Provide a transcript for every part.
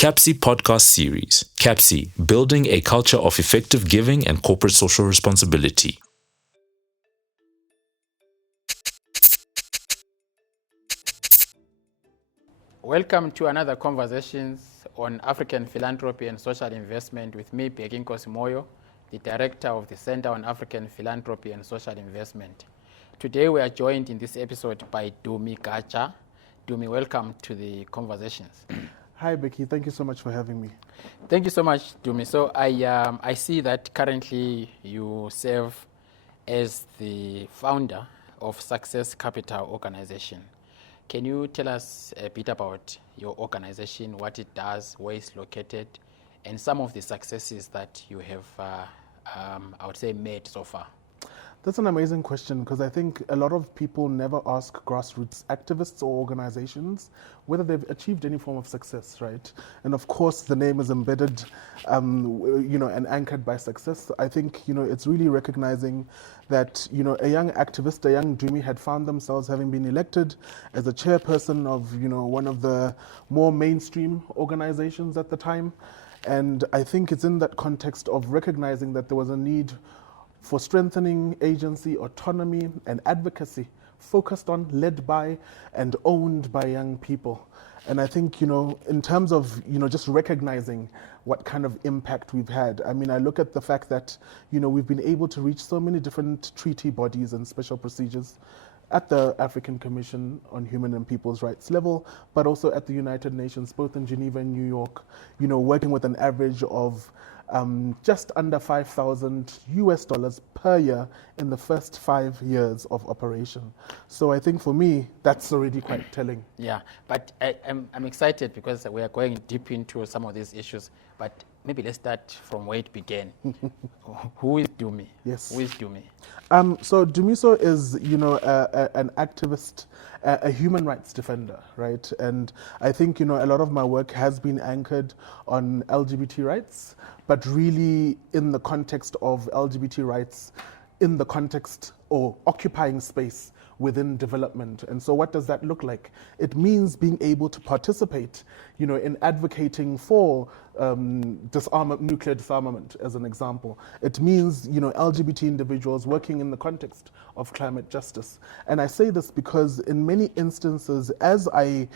CAPSI podcast series. CAPSI, building a culture of effective giving and corporate social responsibility. Welcome to another conversations on African philanthropy and social investment with me, Bheki Moyo, the director of the Center on African Philanthropy and Social Investment. Today we are joined in this episode by Dumi Gatsha. Dumi, welcome to the conversations. Hi, Bheki. Thank you so much for having me. Thank you so much, Dumi. So I see that currently you serve as the founder of Success Capital Organization. Can you tell us a bit about your organization, what it does, where it's located, and some of the successes that you have, I would say, made so far? That's an amazing question because I think a lot of people never ask grassroots activists or organizations whether they've achieved any form of success, right? And of course, the name is embedded, and anchored by success. So I think, it's really recognizing that, a young activist, a young Dumi had found themselves having been elected as a chairperson of, one of the more mainstream organizations at the time. And I think it's in that context of recognizing that there was a need for strengthening agency, autonomy, and advocacy focused on, led by, and owned by young people. And I think, in terms of, just recognizing what kind of impact we've had. I mean, I look at the fact that, we've been able to reach so many different treaty bodies and special procedures at the African Commission on Human and People's Rights level, but also at the United Nations, both in Geneva and New York, working with an average of just under $5,000 per year in the first 5 years of operation. So I think for me, that's already quite telling. Yeah, but I'm excited because we are going deep into some of these issues, but maybe let's start from where it began. Who is Dumi? Yes. Who is Dumi? So Dumiso is, an activist, a human rights defender, right? And I think, a lot of my work has been anchored on LGBT rights, but really in the context of LGBT rights, in the context or occupying space within development. And so what does that look like? It means being able to participate, in advocating for nuclear disarmament, as an example. It means, LGBT individuals working in the context of climate justice. And I say this because in many instances, as I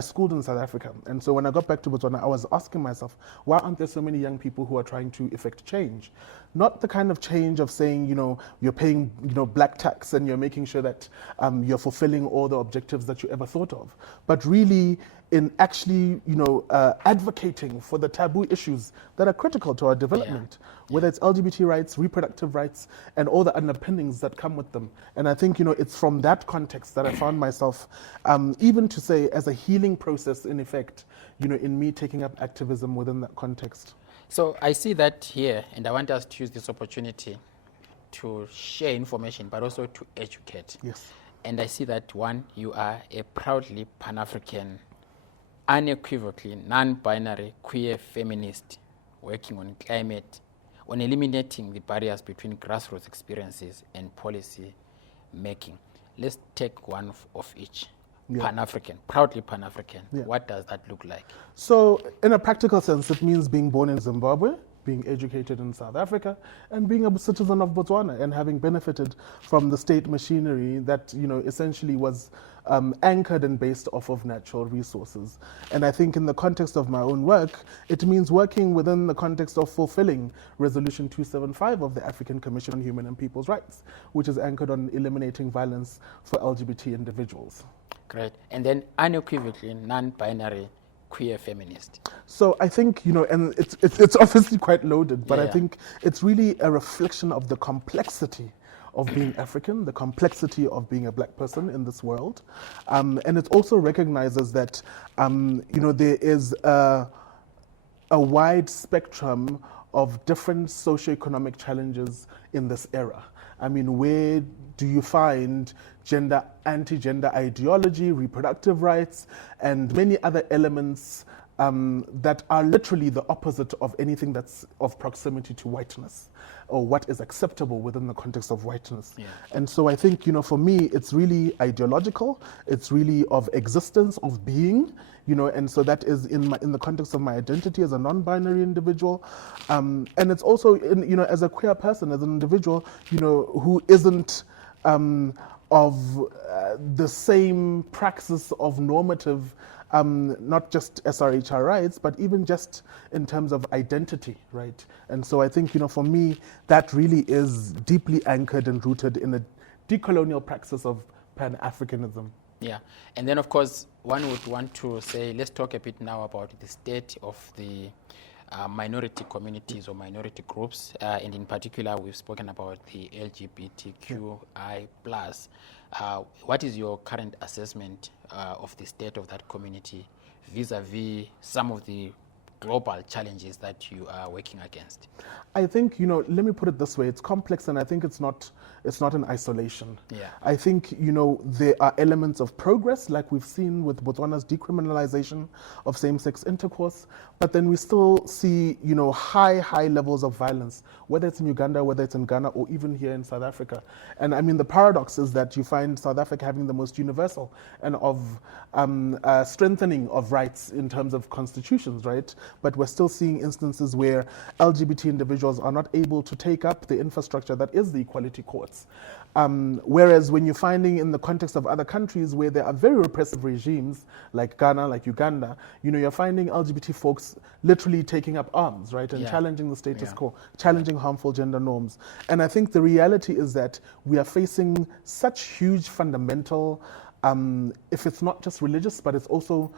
schooled in South Africa. And so when I got back to Botswana, I was asking myself, why aren't there so many young people who are trying to effect change? Not the kind of change of saying, you're paying, black tax and you're making sure that you're fulfilling all the objectives that you ever thought of, but really in actually, advocating for the taboo issues that are critical to our development, whether it's LGBT rights, reproductive rights, and all the underpinnings that come with them. And I think, it's from that context that I found myself, even to say as a healing process in effect, in me taking up activism within that context. So I see that here, and I want us to use this opportunity to share information, but also to educate. Yes. And I see that, one, you are a proudly Pan-African, unequivocally non-binary queer feminist working on climate, on eliminating the barriers between grassroots experiences and policy making. Let's take one of each. Yeah. Pan-African, proudly Pan-African. Yeah. What does that look like? So in a practical sense, it means being born in Zimbabwe, being educated in South Africa, and being a citizen of Botswana and having benefited from the state machinery that, essentially was anchored and based off of natural resources. And I think in the context of my own work, it means working within the context of fulfilling Resolution 275 of the African Commission on Human and People's Rights, which is anchored on eliminating violence for LGBT individuals. Great. And then unequivocally non-binary queer feminist. So I think, and it's obviously quite loaded, but I think it's really a reflection of the complexity of being African, the complexity of being a black person in this world. And it also recognizes that, there is a wide spectrum of different socioeconomic challenges in this era. I mean, where do you find anti-gender ideology, reproductive rights, and many other elements that are literally the opposite of anything that's of proximity to whiteness, or what is acceptable within the context of whiteness. Yeah. And so I think, for me, it's really ideological, it's really of existence, of being, and so that is in the context of my identity as a non-binary individual. And it's also, as a queer person, as an individual, who isn't of the same praxis of normative, not just SRHR rights, but even just in terms of identity, right? And so I think, for me, that really is deeply anchored and rooted in a decolonial praxis of Pan-Africanism. Yeah, and then of course one would want to say, let's talk a bit now about the state of the minority communities or minority groups, and in particular we've spoken about the LGBTQI+. What is your current assessment of the state of that community vis-a-vis some of the global challenges that you are working against? I think, let me put it this way, it's complex, and I think it's not in isolation. Yeah. I think, there are elements of progress, like we've seen with Botswana's decriminalization of same-sex intercourse, but then we still see, high levels of violence, whether it's in Uganda, whether it's in Ghana, or even here in South Africa. And I mean, the paradox is that you find South Africa having the most universal and of strengthening of rights in terms of constitutions, right? But we're still seeing instances where LGBT individuals are not able to take up the infrastructure that is the equality courts. Whereas when you're finding in the context of other countries where there are very repressive regimes, like Ghana, like Uganda, you're finding LGBT folks literally taking up arms, right, and challenging the status quo, challenging harmful gender norms. And I think the reality is that we are facing such huge fundamental, if it's not just religious, but it's also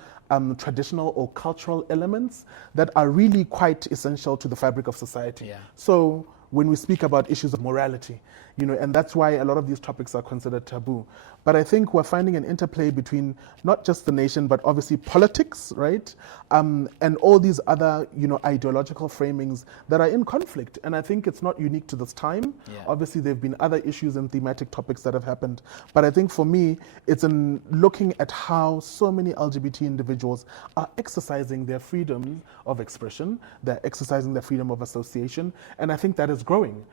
traditional or cultural elements that are really quite essential to the fabric of society. Yeah. So when we speak about issues of morality, and that's why a lot of these topics are considered taboo. But I think we're finding an interplay between not just the nation, but obviously politics, right? And all these other, ideological framings that are in conflict. And I think it's not unique to this time. Yeah. Obviously, there have been other issues and thematic topics that have happened. But I think for me, it's in looking at how so many LGBT individuals are exercising their freedom of expression, they're exercising their freedom of association, and I think that is growing.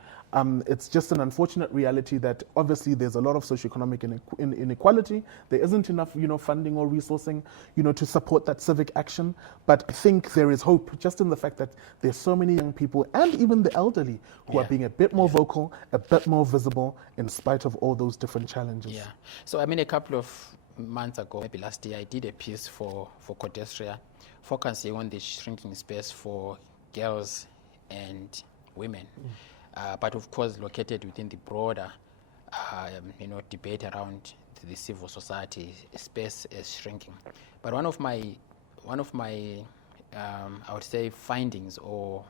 It's just an unfortunate reality that obviously there's a lot of socioeconomic inequality. There isn't enough, funding or resourcing, to support that civic action. But I think there is hope just in the fact that there's so many young people and even the elderly who are being a bit more vocal, a bit more visible in spite of all those different challenges. Yeah. So, I mean, a couple of months ago, maybe last year, I did a piece for Codestria focusing on the shrinking space for girls and women. But of course, located within the broader, debate around the civil society space is shrinking. But one of my, I would say, findings or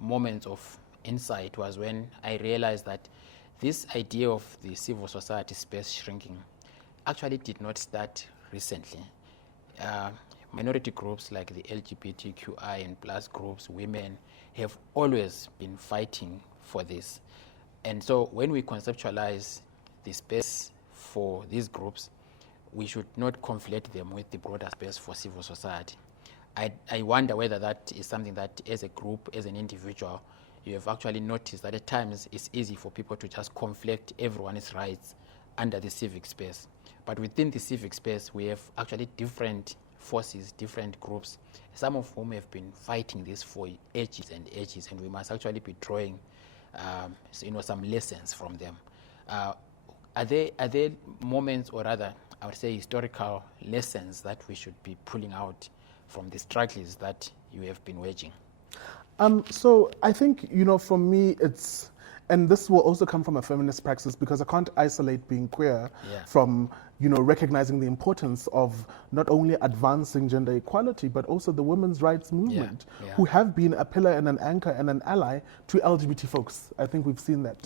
moments of insight was when I realized that this idea of the civil society space shrinking actually did not start recently. Minority groups like the LGBTQI and plus groups, women, have always been fighting for this. And so when we conceptualize the space for these groups, we should not conflate them with the broader space for civil society. I wonder whether that is something that as a group, as an individual, you have actually noticed that at times it's easy for people to just conflict everyone's rights under the civic space. But within the civic space, we have actually different forces, different groups, some of whom have been fighting this for ages and ages, and we must actually be drawing some lessons from them. Are there moments, or rather, I would say historical lessons that we should be pulling out from the struggles that you have been waging? So I think, for me, it's, and this will also come from a feminist praxis, because I can't isolate being queer from, recognizing the importance of not only advancing gender equality, but also the women's rights movement, who have been a pillar and an anchor and an ally to LGBT folks. I think we've seen that.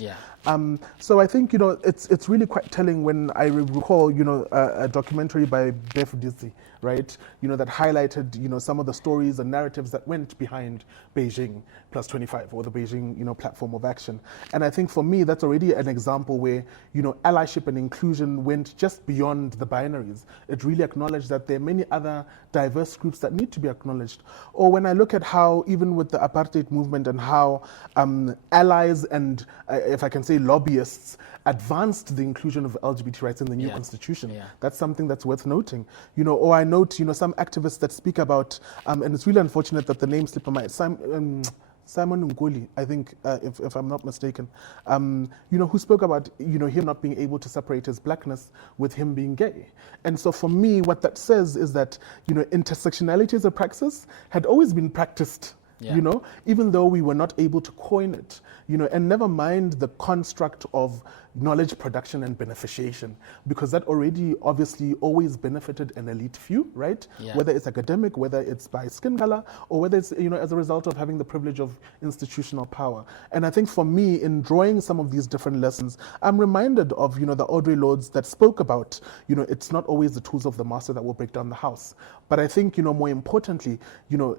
So I think, it's really quite telling when I recall, a documentary by Beth Dizzy, right, that highlighted, some of the stories and narratives that went behind Beijing Plus 25, or the Beijing, platform of action. And I think for me, that's already an example where, allyship and inclusion went just beyond beyond the binaries. It really acknowledged that there are many other diverse groups that need to be acknowledged. Or when I look at how, even with the apartheid movement and how allies and, if I can say, lobbyists advanced the inclusion of LGBT rights in the new constitution, that's something that's worth noting. Or I note, some activists that speak about, and it's really unfortunate that the name slipped my mind, Simon Ngoli, I think, if I'm not mistaken, who spoke about, him not being able to separate his blackness with him being gay. And so for me, what that says is that, intersectionality as a praxis had always been practiced, even though we were not able to coin it, and never mind the construct of knowledge production and beneficiation, because that already obviously always benefited an elite few, right? Whether it's academic, whether it's by skin color, or whether it's, as a result of having the privilege of institutional power. And I think for me, in drawing some of these different lessons, I'm reminded of, the Audre Lordes that spoke about, it's not always the tools of the master that will break down the house. But I think, more importantly,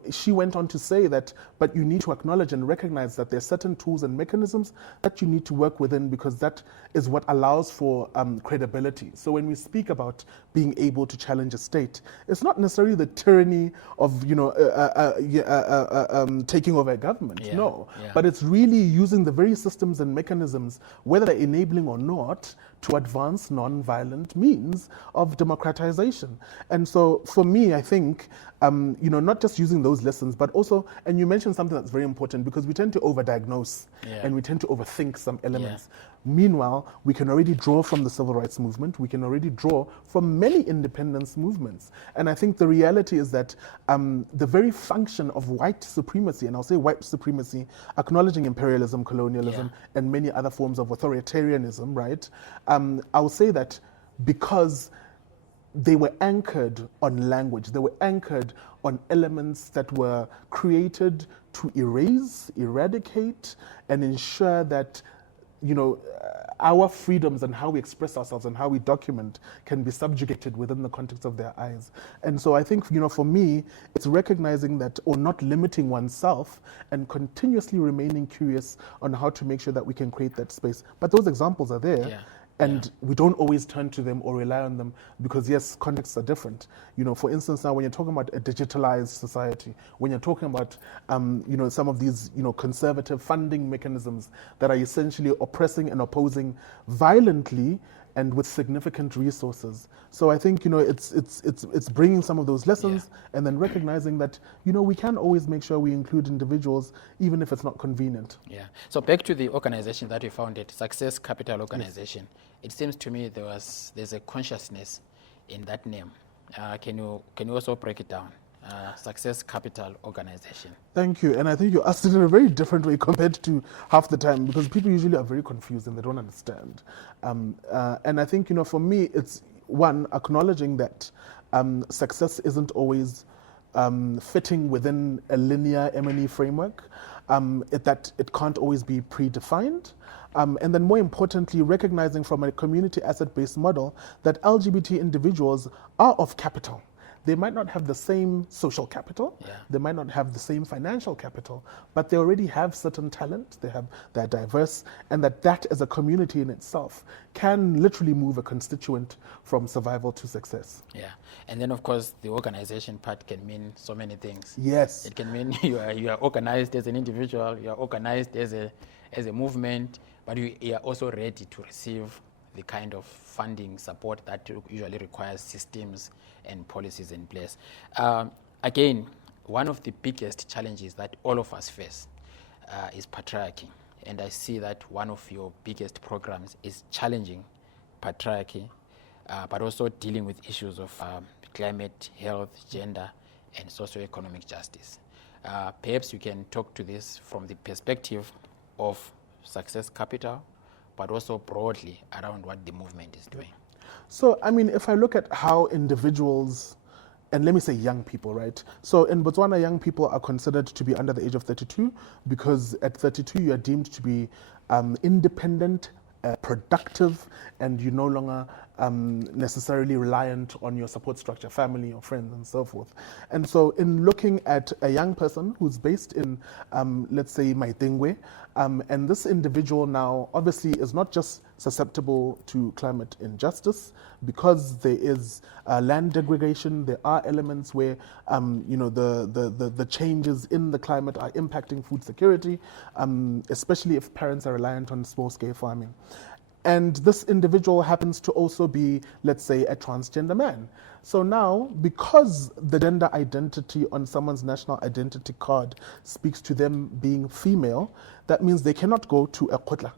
she went on to say that, but you need to acknowledge and recognize that there are certain tools and mechanisms that you need to work within, because that is what allows for credibility. So when we speak about being able to challenge a state, it's not necessarily the tyranny of, taking over a government, but it's really using the very systems and mechanisms, whether they're enabling or not, to advance non-violent means of democratization. And so for me, I think, not just using those lessons, but also, and you mentioned something that's very important, because we tend to overdiagnose and we tend to overthink some elements. Meanwhile, we can already draw from the civil rights movement, we can already draw from many independence movements. And I think the reality is that the very function of white supremacy, and I'll say white supremacy, acknowledging imperialism, colonialism, and many other forms of authoritarianism, right? I'll say that because they were anchored on language, they were anchored on elements that were created to erase, eradicate, and ensure that our freedoms and how we express ourselves and how we document can be subjugated within the context of their eyes. And so I think, for me, it's recognizing that, or not limiting oneself, and continuously remaining curious on how to make sure that we can create that space. But those examples are there. And we don't always turn to them or rely on them, because yes, contexts are different. For instance, now when you're talking about a digitalized society, when you're talking about, some of these, conservative funding mechanisms that are essentially oppressing and opposing violently and with significant resources. So I think, it's bringing some of those lessons and then recognizing that, we can always make sure we include individuals, even if it's not convenient. So back to the organization that we founded, Success Capital Organization. It seems to me there's a consciousness in that name. Can you also break it down? Success Capital Organization. Thank you. And I think you asked it in a very different way compared to half the time, because people usually are very confused and they don't understand. And I think, for me, it's one, acknowledging that success isn't always fitting within a linear M&E framework, that it can't always be predefined. And then more importantly, recognizing from a community asset-based model that LGBT individuals are of capital. They might not have the same social capital, they might not have the same financial capital, but they already have certain talent, they're diverse, and that as a community in itself can literally move a constituent from survival to success. And then of course the organization part can mean so many things. Yes. It can mean you are organized as an individual, you are organized as a movement, but you are also ready to receive the kind of funding support that usually requires systems and policies in place. Again, one of the biggest challenges that all of us face is patriarchy. And I see that one of your biggest programs is challenging patriarchy, but also dealing with issues of climate, health, gender, and socioeconomic justice. Perhaps you can talk to this from the perspective of Success Capital, but also broadly around what the movement is doing. So, I mean, if I look at how individuals, and let me say young people, right? So in Botswana, young people are considered to be under the age of 32, because at 32 you are deemed to be independent, productive, and you no longer necessarily reliant on your support structure, family or friends and so forth. And so in looking at a young person who's based in, let's say, Maitengwe, and this individual now obviously is not just susceptible to climate injustice because there is land degradation. There are elements where the changes in the climate are impacting food security, especially if parents are reliant on small-scale farming. And this individual happens to also be, let's say, a transgender man. So now, because the gender identity on someone's national identity card speaks to them being female, that means they cannot go to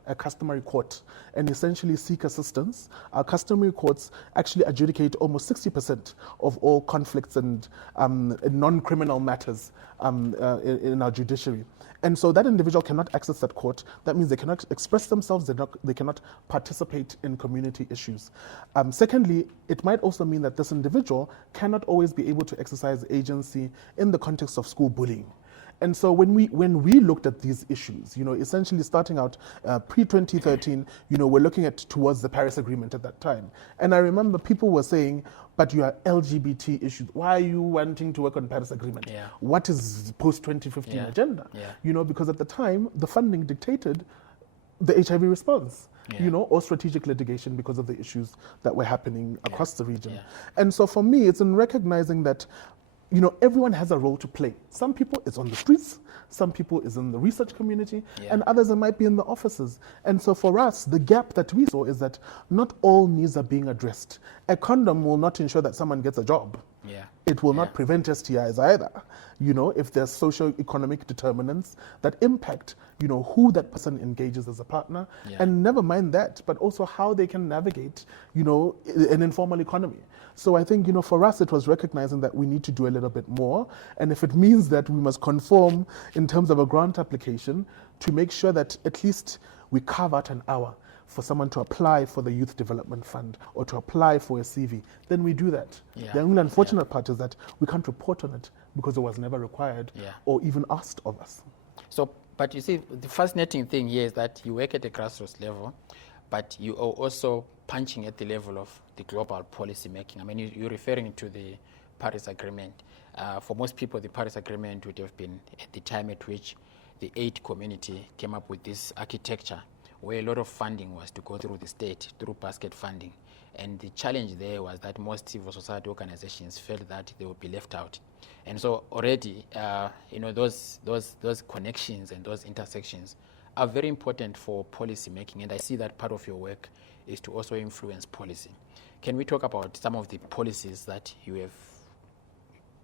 a customary court, and essentially seek assistance. Our customary courts actually adjudicate almost 60% of all conflicts and non-criminal matters in our judiciary. And so that individual cannot access that court. That means they cannot express themselves, they cannot participate in community issues. Secondly, it might also mean that this individual cannot always be able to exercise agency in the context of school bullying. And so when we looked at these issues, essentially starting out pre-2013, we're looking at towards the Paris Agreement at that time. And I remember people were saying, but you are LGBT issues. Why are you wanting to work on Paris Agreement? Yeah. What is post-2015 agenda? Yeah. Because at the time, the funding dictated the HIV response. Yeah. Or strategic litigation because of the issues that were happening across the region. Yeah. And so for me, it's in recognizing that everyone has a role to play. Some people it's on the streets, some people is in the research community, and others it might be in the offices. And so for us, the gap that we saw is that not all needs are being addressed. A condom will not ensure that someone gets a job. Yeah. It will not prevent STIs either. If there's socioeconomic determinants that impact, who that person engages as a partner, and never mind that, but also how they can navigate, an informal economy. So I think, for us, it was recognizing that we need to do a little bit more. And if it means that we must conform in terms of a grant application to make sure that at least we carve out an hour for someone to apply for the Youth Development Fund or to apply for a CV, then we do that. Yeah. The only unfortunate part is that we can't report on it because it was never required or even asked of us. So, but you see, the fascinating thing here is that you work at a grassroots level, but you are also punching at the level of the global policy making. I mean, you're referring to the Paris Agreement. For most people, the Paris Agreement would have been at the time at which the aid community came up with this architecture where a lot of funding was to go through the state, through basket funding. And the challenge there was that most civil society organizations felt that they would be left out. And so already, those connections and those intersections are very important for policy making. And I see that part of your work is to also influence policy. Can we talk about some of the policies that you have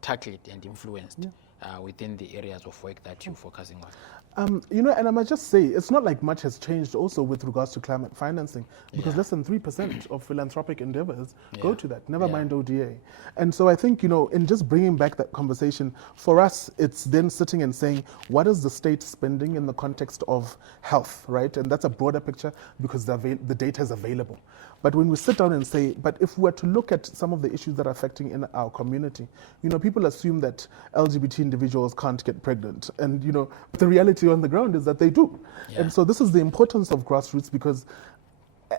tackled and influenced within the areas of work that you're focusing on? And I might just say, it's not like much has changed also with regards to climate financing, because less than 3% of philanthropic endeavors go to that, never mind ODA. And so I think, in just bringing back that conversation, for us, it's then sitting and saying, what is the state spending in the context of health, right? And that's a broader picture because the data is available. But when we sit down and say, but if we were to look at some of the issues that are affecting in our community, people assume that LGBT individuals can't get pregnant. And, the reality on the ground is that they do. Yeah. And so this is the importance of grassroots because,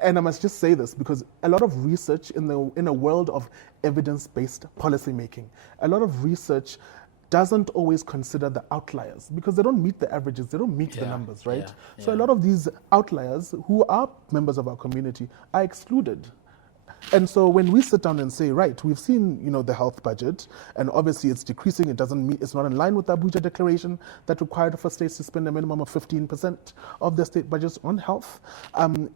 and I must just say this, because a lot of research in a world of evidence-based policymaking, a lot of research doesn't always consider the outliers because they don't meet the averages, they don't meet the numbers, right? So a lot of these outliers who are members of our community are excluded. And so when we sit down and say, right, we've seen, the health budget, and obviously it's decreasing, it's not in line with the Abuja Declaration that required for states to spend a minimum of 15% of their state budgets on health, and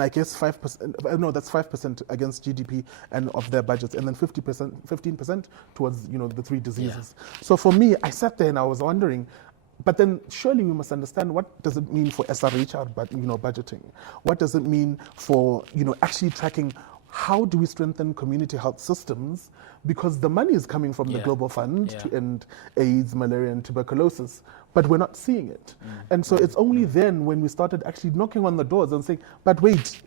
I guess 5%, no, that's 5% against GDP and of their budgets, and then 15% towards, the three diseases. Yeah. So for me, I sat there and I was wondering, but then surely we must understand what does it mean for SRHR, but budgeting? What does it mean for actually tracking how do we strengthen community health systems? Because the money is coming from the Global Fund to end AIDS, malaria, and tuberculosis, but we're not seeing it. And so it's only then when we started actually knocking on the doors and saying, but wait,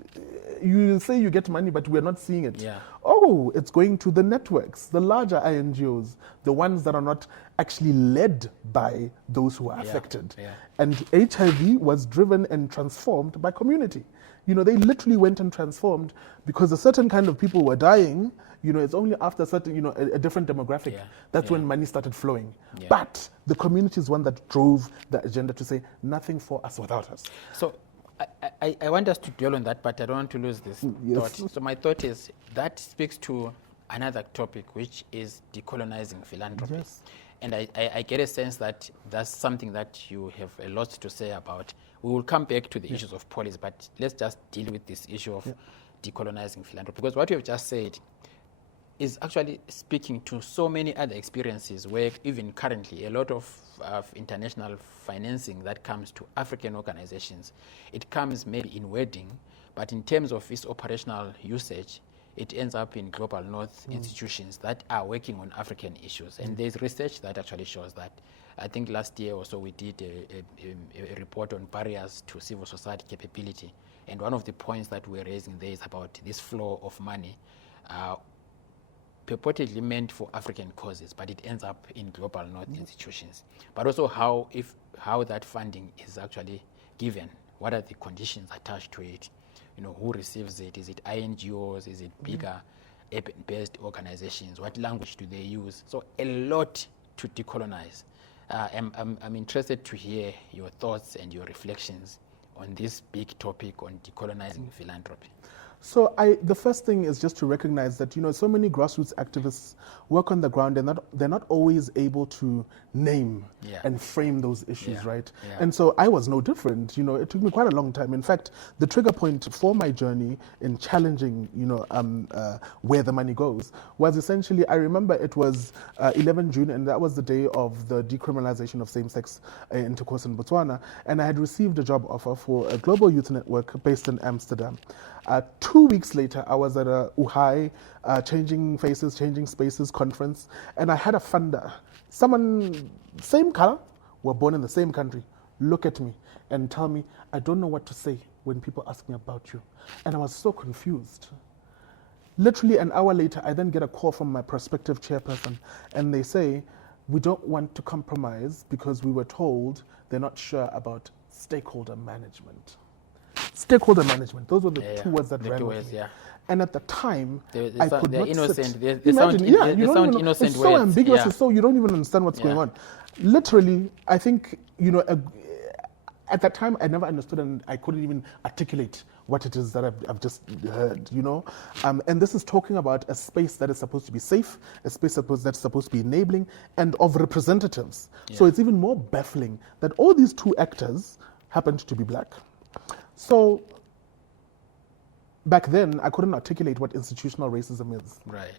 you say you get money, but we're not seeing it. Yeah. Oh, it's going to the networks, the larger INGOs, the ones that are not actually led by those who are affected. Yeah. And HIV was driven and transformed by community. You know, they literally went and transformed because a certain kind of people were dying. You know, it's only after certain, you know, a different demographic, that's when money started flowing. Yeah. But the community is one that drove the agenda to say nothing for us without us. So I want us to dwell on that, but I don't want to lose this thought. So my thought is that speaks to another topic, which is decolonizing philanthropy. Yes. And I get a sense that that's something that you have a lot to say about. We will come back to the issues of policy, but let's just deal with this issue of decolonizing philanthropy. Because what you have just said is actually speaking to so many other experiences where even currently a lot of international financing that comes to African organizations, it comes maybe in wording, but in terms of its operational usage, it ends up in global north institutions that are working on African issues. And there's research that actually shows that. I think last year or so we did a report on barriers to civil society capability. And one of the points that we're raising there is about this flow of money purportedly meant for African causes, but it ends up in global north institutions. But also how that funding is actually given. What are the conditions attached to it? You know, who receives it? Is it INGOs? Is it bigger based organizations? What language do they use? So a lot to decolonize. I'm interested to hear your thoughts and your reflections on this big topic on decolonizing philanthropy. So the first thing is just to recognize that, you know, so many grassroots activists work on the ground and they're not always able to name and frame those issues, right? Yeah. And so I was no different. You know, it took me quite a long time. In fact, the trigger point for my journey in challenging, you know, where the money goes was essentially, I remember it was 11 June, and that was the day of the decriminalization of same-sex intercourse in Botswana. And I had received a job offer for a global youth network based in Amsterdam. 2 weeks later, I was at a UHI Changing Faces, Changing Spaces conference, and I had a funder, someone, same color, were born in the same country, look at me and tell me, I don't know what to say when people ask me about you. And I was so confused. Literally an hour later, I then get a call from my prospective chairperson, and they say, we don't want to compromise because we were told they're not sure about stakeholder management. Stakeholder management. Those were the two words that ran with me. And at the time, I could not innocent. sit. They sound innocent. It's so ambiguous. It's so you don't even understand what's going on. Literally, I think, you know, at that time, I never understood and I couldn't even articulate what it is that I've just heard, you know. And this is talking about a space that is supposed to be safe, a space that's supposed to be enabling and of representatives. So it's even more baffling that all these two actors happened to be black. So back then, I couldn't articulate what institutional racism is. Right.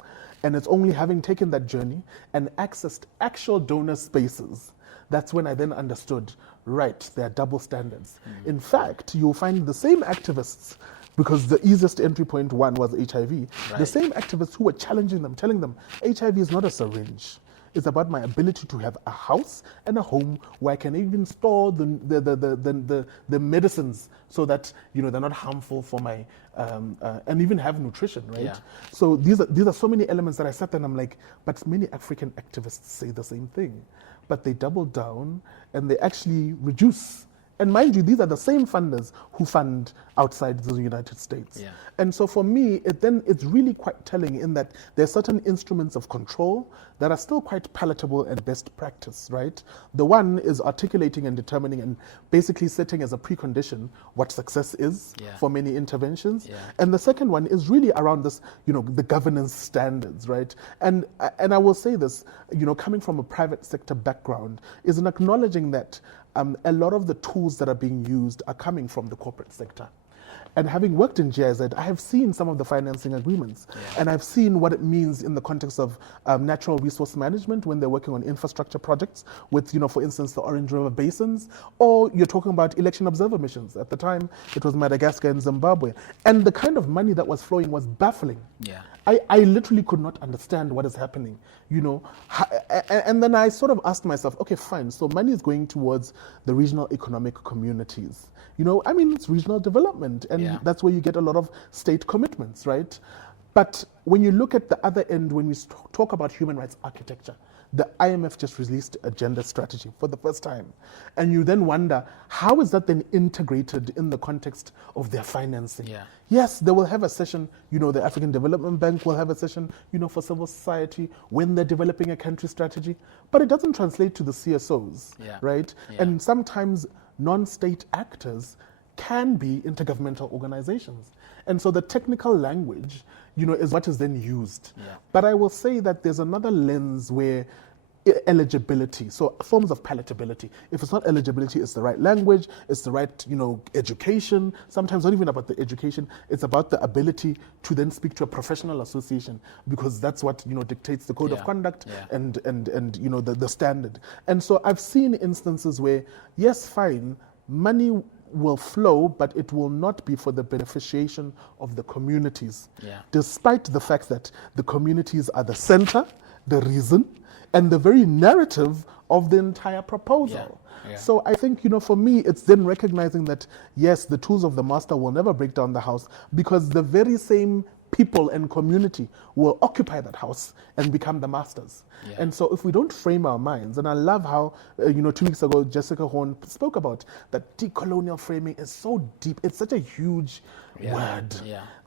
And it's only having taken that journey and accessed actual donor spaces, that's when I then understood, right, there are double standards. In fact, you'll find the same activists, because the easiest entry point one was HIV, the same activists who were challenging them, telling them, HIV is not a syringe. It's about my ability to have a house and a home where I can even store the medicines so that, you know, they're not harmful for my and even have nutrition, right? Yeah. So these are so many elements that I sat there and I'm like, but many African activists say the same thing, but they double down and they actually reduce. And mind you, these are the same funders who fund outside the United States. Yeah. And so for me, it's really quite telling in that there are certain instruments of control that are still quite palatable and best practice, right? The one is articulating and determining and basically setting as a precondition what success is for many interventions. Yeah. And the second one is really around this, you know, the governance standards, right? And I will say this, you know, coming from a private sector background, is in acknowledging that a lot of the tools that are being used are coming from the corporate sector. And having worked in GIZ, I have seen some of the financing agreements, and I've seen what it means in the context of natural resource management when they're working on infrastructure projects with, you know, for instance, the Orange River basins, or you're talking about election observer missions. At the time, it was Madagascar and Zimbabwe. And the kind of money that was flowing was baffling. Yeah. I literally could not understand what is happening, you know. And then I sort of asked myself, okay, fine, so money is going towards the regional economic communities. You know, I mean, it's regional development. And Yeah. that's where you get a lot of state commitments, right? But when you look at the other end, when we talk about human rights architecture, the IMF just released a gender strategy for the first time. And you then wonder, how is that then integrated in the context of their financing? Yeah. Yes, they will have a session, the African Development Bank will have a session, for civil society when they're developing a country strategy, but it doesn't translate to the CSOs, right? Yeah. And sometimes non-state actors can be intergovernmental organizations. And so the technical language, is what is then used. Yeah. But I will say that there's another lens where eligibility, so forms of palatability. If it's not eligibility, it's the right language, it's the right, education. Sometimes not even about the education, it's about the ability to then speak to a professional association, because that's what, dictates the code of conduct and the standard. And so I've seen instances where, yes, fine, money will flow, but it will not be for the beneficiation of the communities, despite the fact that the communities are the center, the reason, and the very narrative of the entire proposal. So I think, for me, it's then recognizing that, yes, the tools of the master will never break down the house, because the very same people and community will occupy that house and become the masters. And so if we don't frame our minds, and I love how, 2 weeks ago, Jessica Horn spoke about that decolonial framing is so deep. It's such a huge word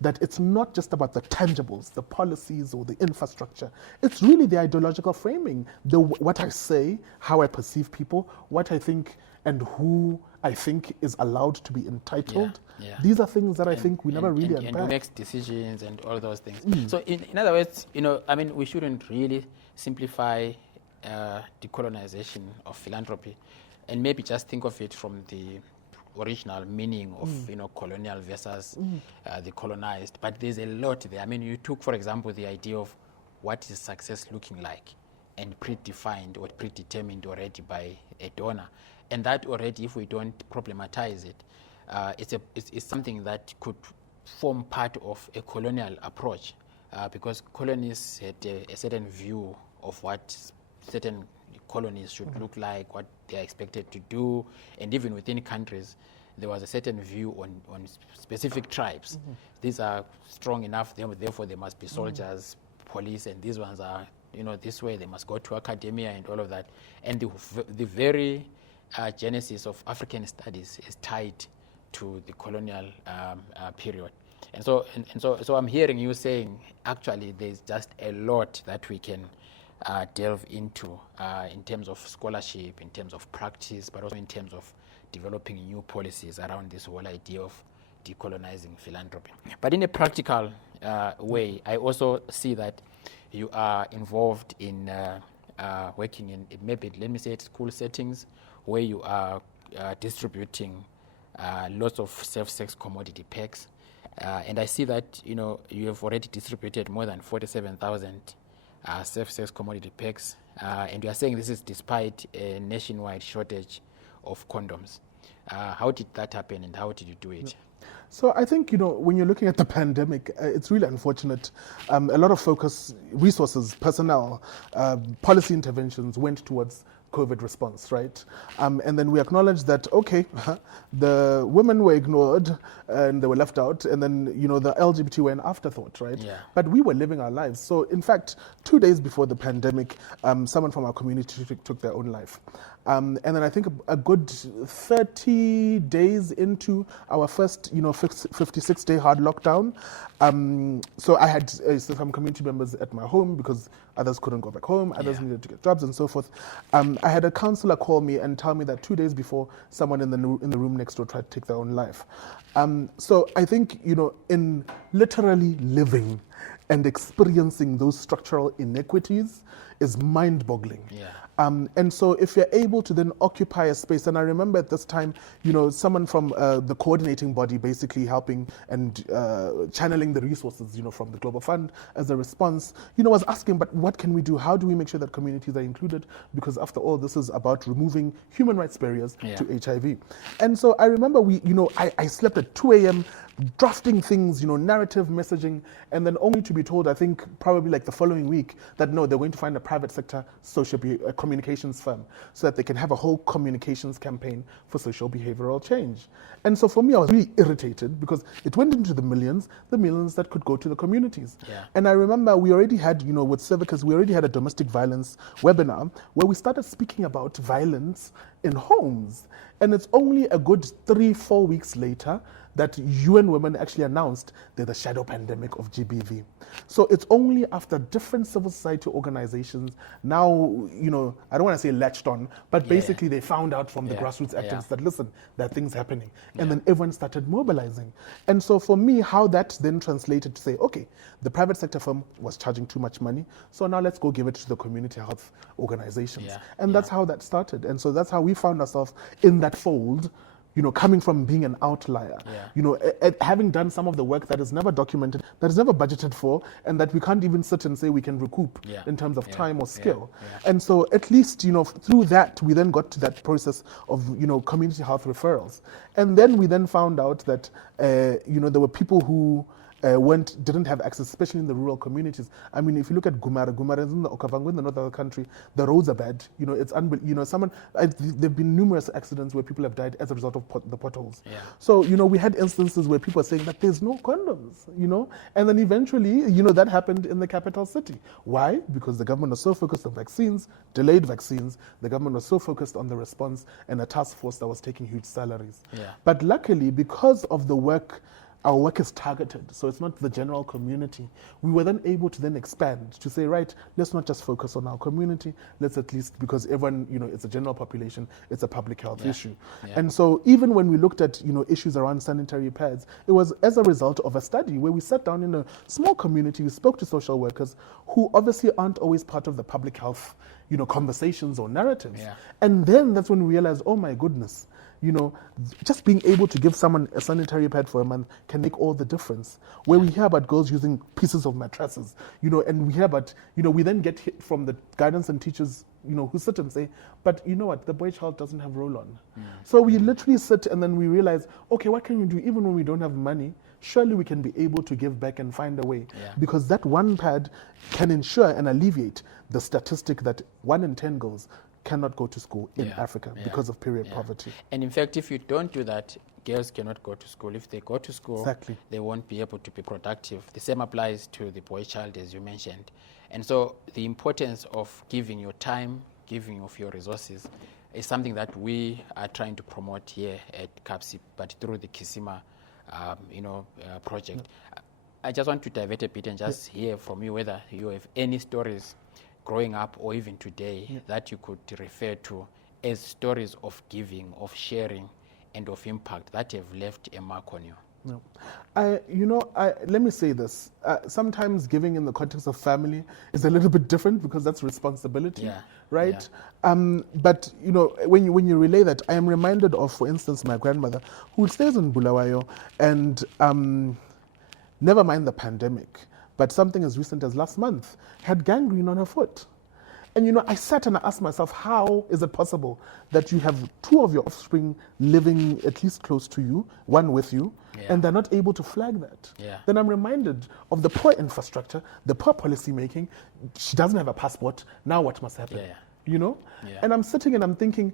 that it's not just about the tangibles, the policies or the infrastructure. It's really the ideological framing, what I say, how I perceive people, what I think, and who I think is allowed to be entitled. These are things that I think we never really unpack. And who makes decisions and all those things. So in other words, we shouldn't really simplify decolonization of philanthropy, and maybe just think of it from the original meaning of colonial versus the colonized. But there's a lot there. You took, for example, the idea of what is success looking like, and predefined or predetermined already by a donor. And that already, if we don't problematize it, it's something that could form part of a colonial approach, because colonists had a certain view of what certain colonies should look like, what they're expected to do, and even within countries, there was a certain view on specific tribes. These are strong enough, therefore they must be soldiers, police, and these ones are, this way, they must go to academia and all of that. And the very genesis of African studies is tied to the colonial period. And so I'm hearing you saying, actually, there's just a lot that we can delve into in terms of scholarship, in terms of practice, but also in terms of developing new policies around this whole idea of decolonizing philanthropy. But in a practical way, I also see that you are involved in working in, maybe, let me say it, school settings, where you are distributing lots of self-sex commodity packs. And I see that, you have already distributed more than 47,000 self-sex commodity packs. And you are saying this is despite a nationwide shortage of condoms. How did that happen, and how did you do it? So I think, when you're looking at the pandemic, it's really unfortunate. A lot of focus, resources, personnel, policy interventions went towards COVID response, right? And then we acknowledge that, okay, the women were ignored and they were left out, and then, the LGBT were an afterthought, right? But we were living our lives. So in fact, 2 days before the pandemic, someone from our community took their own life. And then I think a good 30 days into our first, 56-day hard lockdown, so I had some community members at my home because others couldn't go back home, others needed to get jobs and so forth. I had a counselor call me and tell me that 2 days before, someone in the room next door tried to take their own life. So I think, in literally living and experiencing those structural inequities is mind-boggling. And so if you're able to then occupy a space, and I remember at this time, someone from the coordinating body basically helping and channeling the resources, from the Global Fund as a response, was asking, but what can we do? How do we make sure that communities are included? Because after all, this is about removing human rights barriers to HIV. And so I remember I slept at 2 a.m. drafting things, narrative messaging, and then only to be told, I think probably like the following week, that no, they're going to find a private sector economic communications firm so that they can have a whole communications campaign for social behavioral change. And so for me, I was really irritated because it went into the millions that could go to the communities. Yeah. And I remember we already had, with Civicus, we already had a domestic violence webinar where we started speaking about violence in homes. And it's only a good 3-4 weeks later that UN Women actually announced there's a shadow pandemic of GBV. So it's only after different civil society organizations now, I don't want to say latched on, but basically they found out from the grassroots activists that, listen, there are things happening. And then everyone started mobilizing. And so for me, how that then translated to say, okay, the private sector firm was charging too much money, so now let's go give it to the community health organizations. And that's how that started. And so that's how we found ourselves in that fold, coming from being an outlier, having done some of the work that is never documented, that is never budgeted for, and that we can't even sit and say we can recoup in terms of time or skill. And so at least, through that, we then got to that process of, community health referrals. And then we then found out that, there were people who didn't have access, especially in the rural communities. I mean, if you look at Gumara is in the Okavango, in the north of the country, the roads are bad. It's unbelievable. There've been numerous accidents where people have died as a result of the potholes. So, we had instances where people are saying that there's no condoms, and then eventually, that happened in the capital city. Why? Because the government was so focused on vaccines, delayed vaccines. The government was so focused on the response and a task force that was taking huge salaries. But luckily, because of the work, our work is targeted, so it's not the general community. We were then able to then expand to say, right, let's not just focus on our community, let's at least, because everyone, it's a general population, it's a public health issue. And so even when we looked at, issues around sanitary pads, it was as a result of a study where we sat down in a small community, we spoke to social workers who obviously aren't always part of the public health, conversations or narratives. And then that's when we realized, oh my goodness, just being able to give someone a sanitary pad for a month can make all the difference. Where we hear about girls using pieces of mattresses, and we hear about, we then get hit from the guidance and teachers, who sit and say, but you know what, the boy child doesn't have roll-on. So we literally sit and then we realize, okay, what can we do even when we don't have money? Surely we can be able to give back and find a way. Because that one pad can ensure and alleviate the statistic that 1 in 10 girls cannot go to school in Africa because of period poverty. And in fact, if you don't do that, girls cannot go to school. If they go to school, they won't be able to be productive. The same applies to the boy child, as you mentioned. And so the importance of giving your time, giving of your resources, is something that we are trying to promote here at CAPSI, but through the Kisima project. I just want to divert a bit and just hear from you whether you have any stories growing up or even today that you could refer to as stories of giving, of sharing, and of impact that have left a mark on you. Let me say this. Sometimes giving in the context of family is a little bit different because that's responsibility, right? But, when you relay that, I am reminded of, for instance, my grandmother who stays in Bulawayo and never mind the pandemic, but something as recent as last month, had gangrene on her foot. And I sat and I asked myself, how is it possible that you have 2 of your offspring living at least close to you, one with you, and they're not able to flag that? Then I'm reminded of the poor infrastructure, the poor policy making. She doesn't have a passport. Now what must happen? And I'm sitting and I'm thinking,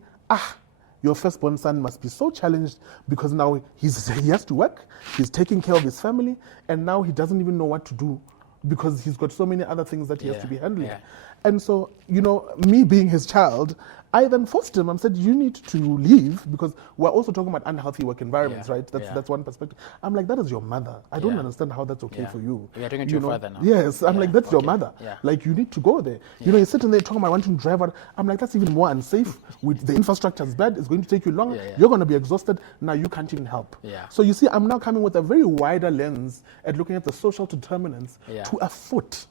your firstborn son must be so challenged because now he has to work, he's taking care of his family, and now he doesn't even know what to do because he's got so many other things that he has to be handling. And so, me being his child, I then forced him. I said, you need to leave because we're also talking about unhealthy work environments, right? That's one perspective. I'm like, that is your mother. I don't understand how that's okay for you. You're talking to your father now. Yes, I'm like, that's your mother. Like, you need to go there. You're sitting there talking about wanting to drive out. I'm like, that's even more unsafe. With the infrastructure is bad. It's going to take you long. You're going to be exhausted. Now you can't even help. So you see, I'm now coming with a very wider lens at looking at the social determinants to a foot.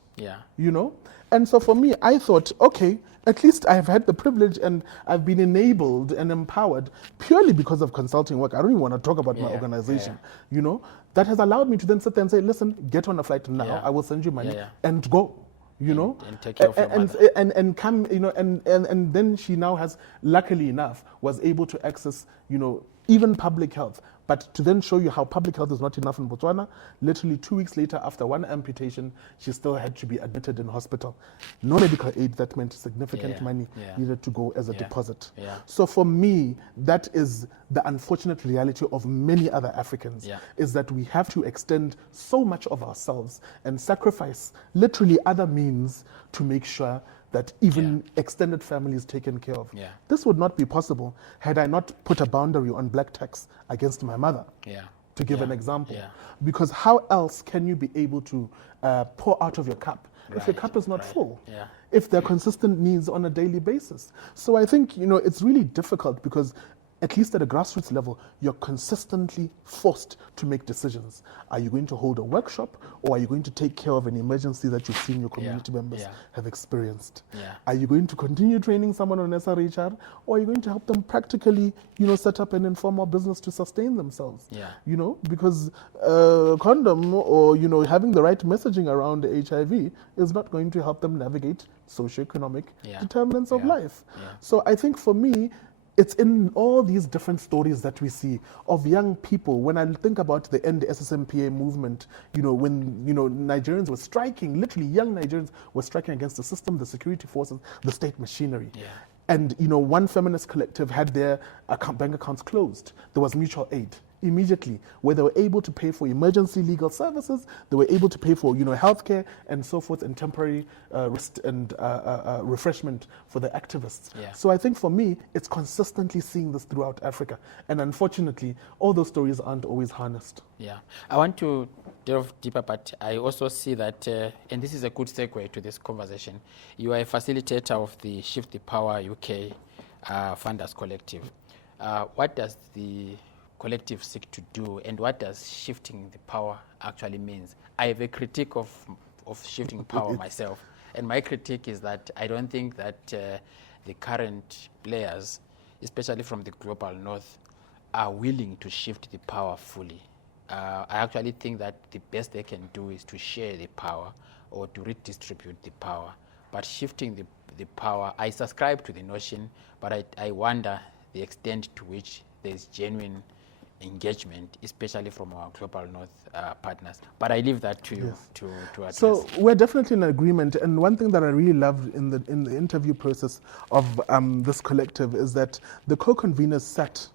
And so for me, I thought, okay, at least I've had the privilege and I've been enabled and empowered purely because of consulting work. I don't even want to talk about my organization, that has allowed me to then sit there and say, listen, get on a flight now. I will send you money and go. And take care of your mother. And come, and then she now has, luckily enough, was able to access, even public health. But to then show you how public health is not enough in Botswana, literally 2 weeks later, after one amputation, she still had to be admitted in hospital. No medical aid, that meant significant money needed to go as a deposit. So for me, that is the unfortunate reality of many other Africans, is that we have to extend so much of ourselves and sacrifice literally other means to make sure that even extended family is taken care of. This would not be possible had I not put a boundary on black tax against my mother, to give an example. Because how else can you be able to pour out of your cup if your cup is not full? If there are consistent needs on a daily basis. So I think, it's really difficult because at least at a grassroots level, you're consistently forced to make decisions. Are you going to hold a workshop, or are you going to take care of an emergency that you've seen your community members have experienced? Are you going to continue training someone on SRHR, or are you going to help them practically, set up an informal business to sustain themselves? Because condom or, having the right messaging around HIV is not going to help them navigate socioeconomic determinants of life. So I think for me, it's in all these different stories that we see of young people. When I think about the end SSMPA movement, when, Nigerians were striking, literally young Nigerians were striking against the system, the security forces, the state machinery. And, one feminist collective had their bank accounts closed. There was mutual aid immediately, where they were able to pay for emergency legal services, they were able to pay for, healthcare and so forth, and temporary refreshment for the activists. So I think for me, it's consistently seeing this throughout Africa. And unfortunately, all those stories aren't always harnessed. I want to delve deeper, but I also see that, and this is a good segue to this conversation, you are a facilitator of the Shift the Power UK Funders Collective. What does the collective seek to do, and what does shifting the power actually means? I have a critique of shifting power myself, and my critique is that I don't think that the current players, especially from the global north, are willing to shift the power fully. I actually think that the best they can do is to share the power or to redistribute the power. But shifting the power, I subscribe to the notion, but I wonder the extent to which there is genuine engagement, especially from our global north partners. But I leave that to you to address. So we're definitely in agreement, and one thing that I really loved in the interview process of this collective is that the co-conveners sat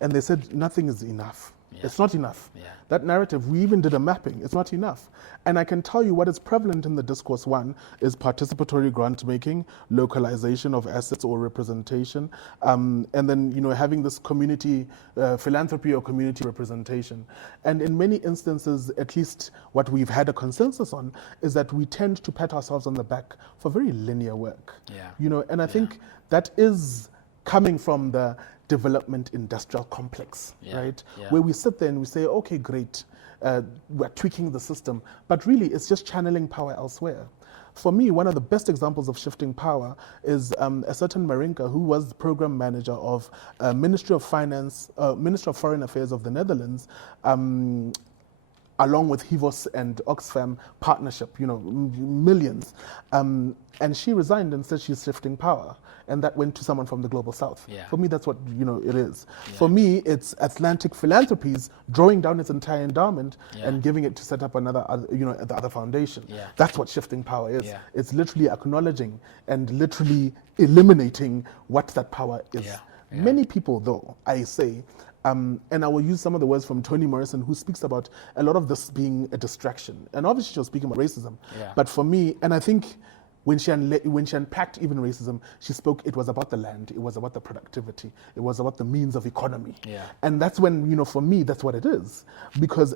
and they said nothing is enough. It's not enough. That narrative, we even did a mapping, it's not enough. And I can tell you what is prevalent in the discourse. One is participatory grant making, localization of assets or representation, and then having this community philanthropy or community representation. And in many instances, at least what we've had a consensus on, is that we tend to pat ourselves on the back for very linear work. And I think that is coming from the development industrial complex, right? Where we sit there and we say, okay, great, we're tweaking the system, but really it's just channeling power elsewhere. For me, one of the best examples of shifting power is a certain Marinka, who was the program manager of Ministry of Finance, Ministry of Foreign Affairs of the Netherlands, along with Hivos and Oxfam partnership, millions. And she resigned and said she's shifting power. And that went to someone from the Global South. For me, that's what, it is. For me, it's Atlantic Philanthropies drawing down its entire endowment and giving it to set up the other foundation. That's what shifting power is. It's literally acknowledging and literally eliminating what that power is. Many people, though, I say, and I will use some of the words from Toni Morrison, who speaks about a lot of this being a distraction. And obviously she was speaking about racism. But for me, and I think when she unpacked even racism, she spoke, it was about the land, it was about the productivity, it was about the means of economy. And that's when, for me, that's what it is. Because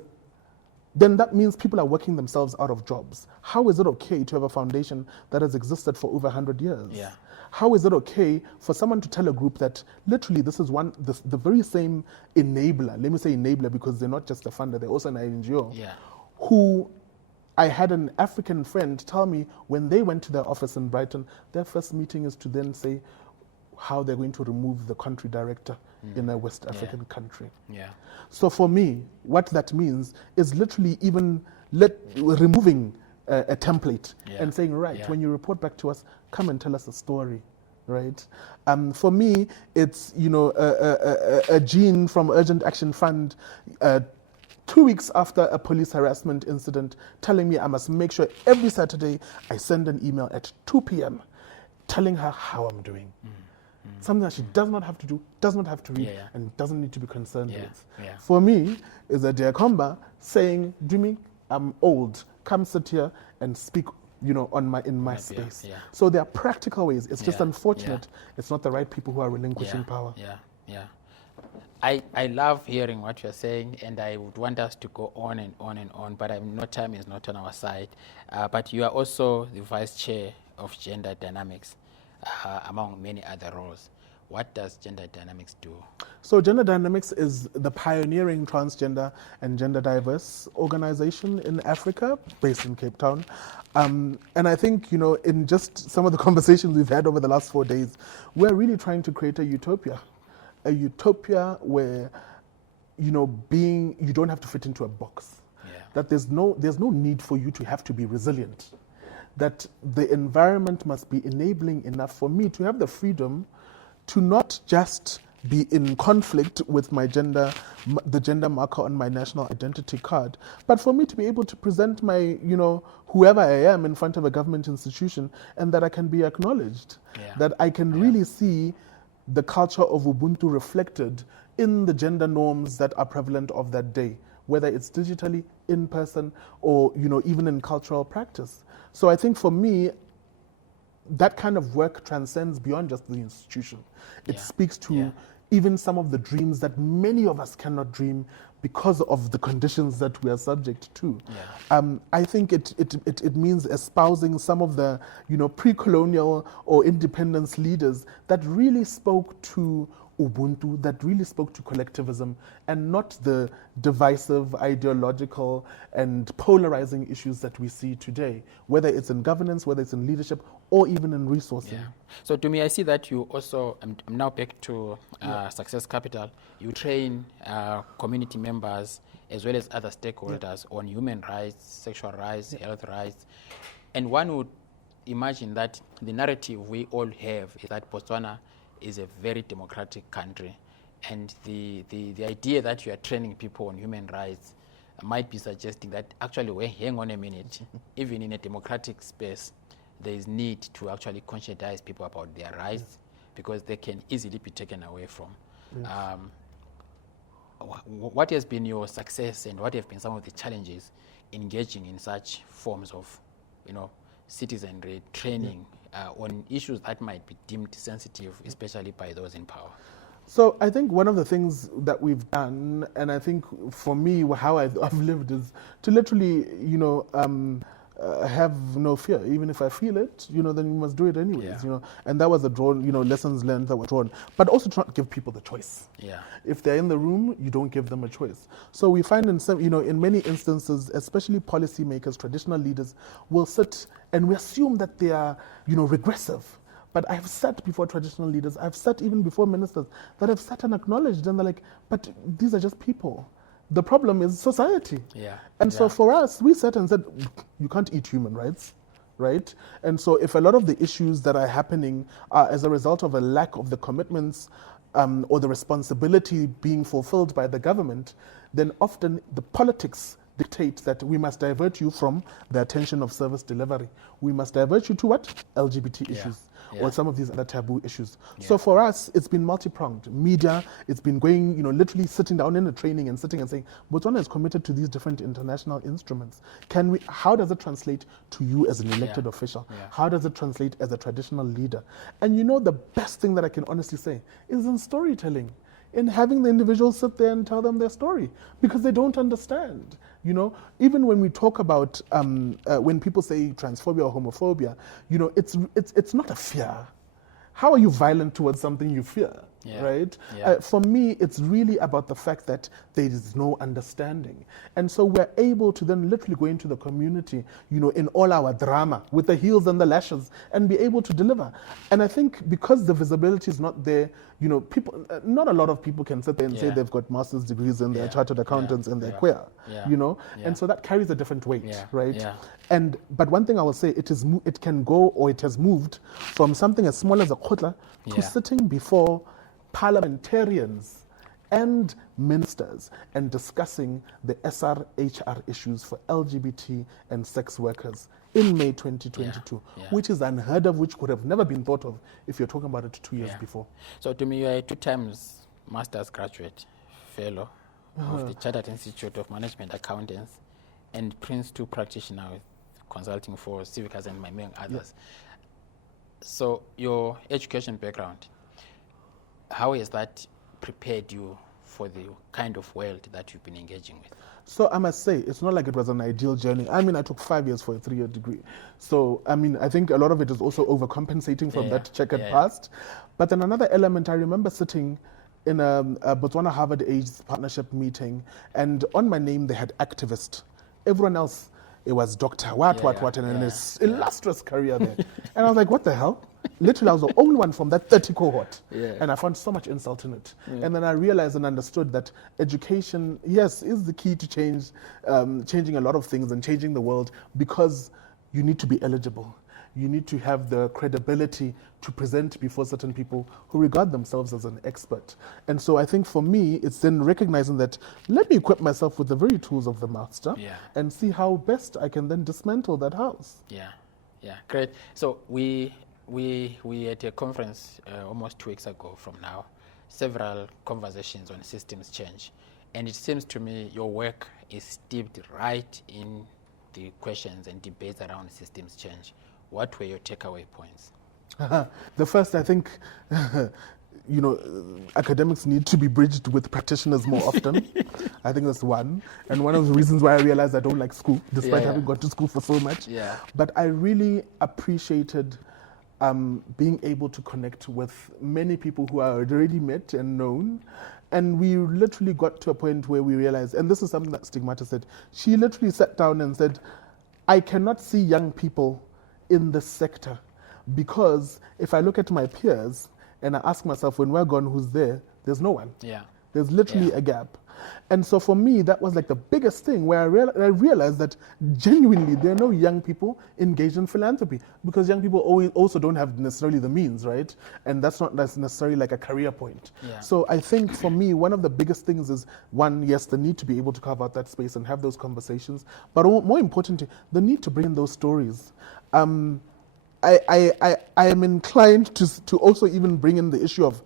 then that means people are working themselves out of jobs. How is it okay to have a foundation that has existed for over 100 years? How is it okay for someone to tell a group that literally this is the very same enabler, let me say enabler because they're not just a funder, they're also an NGO, who I had an African friend tell me when they went to their office in Brighton, their first meeting is to then say how they're going to remove the country director in a West African country. So for me, what that means is literally even removing a template and saying, right, when you report back to us, come and tell us a story. right? For me, it's, you know, a gene from Urgent Action Fund 2 weeks after a police harassment incident telling me I must make sure every Saturday I send an email at 2 p.m. telling her how I'm doing. Something that she does not have to do, does not have to read, and doesn't need to be concerned with. For me, is a Dear Komba saying, Dumi, I'm old, come sit here and speak, you know, in my space. So there are practical ways. It's just unfortunate it's not the right people who are relinquishing power. I love hearing what you're saying, and I would want us to go on and on and on, but time is not on our side. But you are also the vice chair of Gender Dynamics, among many other roles. What does Gender Dynamics do? So Gender Dynamics is the pioneering transgender and gender diverse organization in Africa, based in Cape Town. And I think, you know, in just some of the conversations we've had over the last 4 days, we're really trying to create a utopia where, you know, you don't have to fit into a box. That there's no need for you to have to be resilient. That the environment must be enabling enough for me to have the freedom to not just be in conflict with my gender, the gender marker on my national identity card, but for me to be able to present my, you know, whoever I am in front of a government institution, and that I can be acknowledged, that I can really see the culture of Ubuntu reflected in the gender norms that are prevalent of that day, whether it's digitally, in person, or, you know, even in cultural practice. So I think for me, that kind of work transcends beyond just the institution. It speaks to even some of the dreams that many of us cannot dream because of the conditions that we are subject to. I think it means espousing some of the, you know, pre-colonial or independence leaders that really spoke to Ubuntu, that really spoke to collectivism, and not the divisive, ideological, and polarizing issues that we see today, whether it's in governance, whether it's in leadership, or even in resourcing. So, Dumi, I see that you also, I'm now back to Success Capital, you train community members as well as other stakeholders on human rights, sexual rights, health rights. And one would imagine that the narrative we all have is that Botswana is a very democratic country, and the idea that you are training people on human rights might be suggesting that actually, well, hang on a minute, even in a democratic space, there is need to actually conscientize people about their rights because they can easily be taken away from. What has been your success, and what have been some of the challenges engaging in such forms of, you know, citizenry training on issues that might be deemed sensitive, especially by those in power? So I think one of the things that we've done, and I think for me, how I've lived, is to literally, you know, have no fear. Even if I feel it, you know, then you must do it anyways, you know. And that was a drawn, you know, lessons learned that were drawn. But also to not give people the choice. If they're in the room, you don't give them a choice. So we find in some, you know, in many instances, especially policymakers, traditional leaders will sit and we assume that they are, you know, regressive. But I've sat before traditional leaders, I've sat even before ministers that have sat and acknowledged, and they're like, but these are just people. The problem is society. And so for us, we sat and said, you can't eat human rights, right? And so if a lot of the issues that are happening are as a result of a lack of the commitments or the responsibility being fulfilled by the government, then often the politics dictate that we must divert you from the attention of service delivery. We must divert you to what? LGBT issues. Or some of these other taboo issues. So for us, it's been multi-pronged. Media, it's been going, you know, literally sitting down in a training and sitting and saying, Botswana is committed to these different international instruments. How does it translate to you as an elected official? How does it translate as a traditional leader? And you know, the best thing that I can honestly say is in storytelling, in having the individuals sit there and tell them their story, because they don't understand. You know, even when we talk about, when people say transphobia or homophobia, you know, it's not a fear. How are you violent towards something you fear? right? Yeah. For me, it's really about the fact that there is no understanding. And so we're able to then literally go into the community, in all our drama, with the heels and the lashes, and be able to deliver. And I think because the visibility is not there, people, not a lot of people can sit there and say they've got master's degrees and they're chartered accountants and they're queer, and so that carries a different weight, right? But one thing I will say, it can go, or it has moved from something as small as a khotla to sitting before parliamentarians and ministers and discussing the SRHR issues for LGBT and sex workers in May 2022, which is unheard of, which could have never been thought of if you're talking about it 2 years before. So to me, you are a 2 times master's graduate fellow of the Chartered Institute of Management Accountants and Prince 2 practitioner with consulting for Civicas and among others. So your education background, how has that prepared you for the kind of world that you've been engaging with? So I must say, it's not like it was an ideal journey. I mean, I took 5 years for a 3-year degree. So, I mean, I think a lot of it is also overcompensating from that checkered past. But then another element, I remember sitting in a Botswana Harvard AIDS partnership meeting, and on my name they had activist. Everyone else, it was doctor, and an illustrious career there. And I was like, what the hell? Literally, I was the only one from that 30 cohort. And I found so much insult in it. And then I realized and understood that education, yes, is the key to changing a lot of things and changing the world, because you need to be eligible. You need to have the credibility to present before certain people who regard themselves as an expert. And so I think for me, it's then recognizing that let me equip myself with the very tools of the master and see how best I can then dismantle that house. Great. So we at a conference almost 2 weeks ago from now, several conversations on systems change. And it seems to me your work is steeped right in the questions and debates around systems change. What were your takeaway points? The first, I think, academics need to be bridged with practitioners more often. I think that's one. And one of the reasons why I realized I don't like school, despite having gone to school for so much. But I really appreciated being able to connect with many people who are already met and known. And we literally got to a point where we realized, and this is something that Stigmata said, she literally sat down and said, I cannot see young people in this sector, because if I look at my peers and I ask myself, when we're gone, who's there? There's no one. There's literally a gap. And so for me, that was like the biggest thing, where I realized that genuinely there are no young people engaged in philanthropy, because young people also don't have necessarily the means, right? And that's not necessarily like a career point. So I think for me, one of the biggest things is, one, yes, the need to be able to carve out that space and have those conversations, but more importantly, the need to bring in those stories. I am inclined to also even bring in the issue of,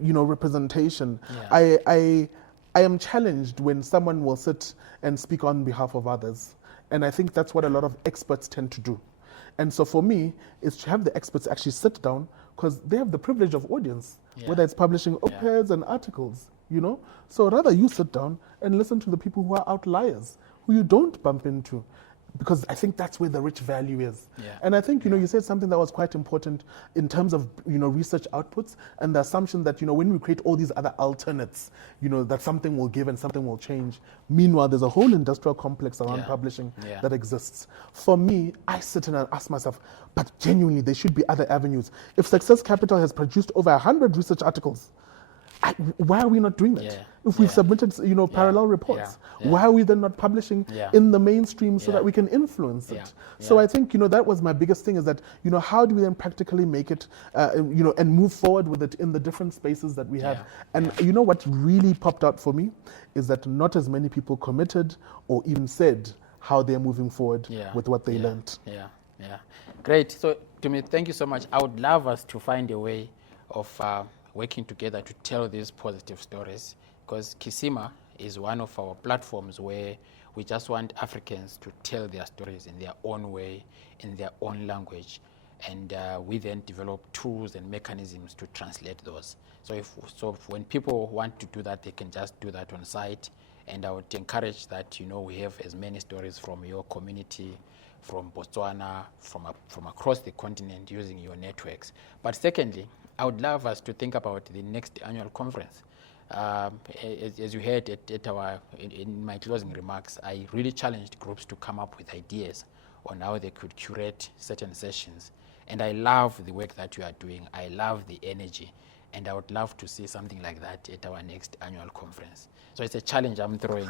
representation. I am challenged when someone will sit and speak on behalf of others. And I think that's what a lot of experts tend to do. And so for me, is to have the experts actually sit down, because they have the privilege of audience, whether it's publishing op-eds and articles, So rather you sit down and listen to the people who are outliers, who you don't bump into, because I think that's where the rich value is. And I think, you said something that was quite important in terms of, research outputs and the assumption that, when we create all these other alternates, that something will give and something will change. Meanwhile, there's a whole industrial complex around publishing that exists. For me, I sit and I ask myself, but genuinely, there should be other avenues. If Success Capital has produced over 100 research articles, why are we not doing that? If we've submitted, parallel reports, why are we then not publishing in the mainstream so that we can influence it? So I think, that was my biggest thing, is that, how do we then practically make it, and move forward with it in the different spaces that we have? And what really popped out for me is that not as many people committed or even said how they're moving forward with what they learned. Great. So, Dumi, thank you so much. I would love us to find a way of working together to tell these positive stories, because Kisima is one of our platforms where we just want Africans to tell their stories in their own way, in their own language, and we then develop tools and mechanisms to translate those. So when people want to do that, they can just do that on site, and I would encourage that, we have as many stories from your community, from Botswana, from across the continent, using your networks. But secondly, I would love us to think about the next annual conference. As you heard in my closing remarks, I really challenged groups to come up with ideas on how they could curate certain sessions. And I love the work that you are doing. I love the energy. And I would love to see something like that at our next annual conference. So it's a challenge I'm throwing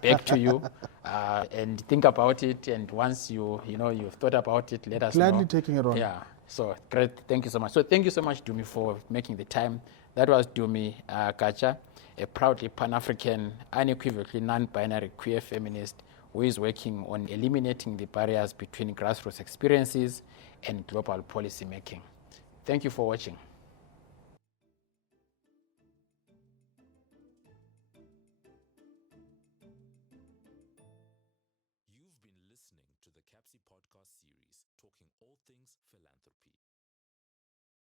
back to you. And think about it. And once you've thought about it, let us know. Gladly taking it on. Yeah. So great. Thank you so much. So thank you so much, Dumi, for making the time. That was Dumi Gatsha, a proudly Pan-African, unequivocally non-binary queer feminist who is working on eliminating the barriers between grassroots experiences and global policy making. Thank you for watching. You've been listening to the CAPSI podcast series, talking all things philanthropy.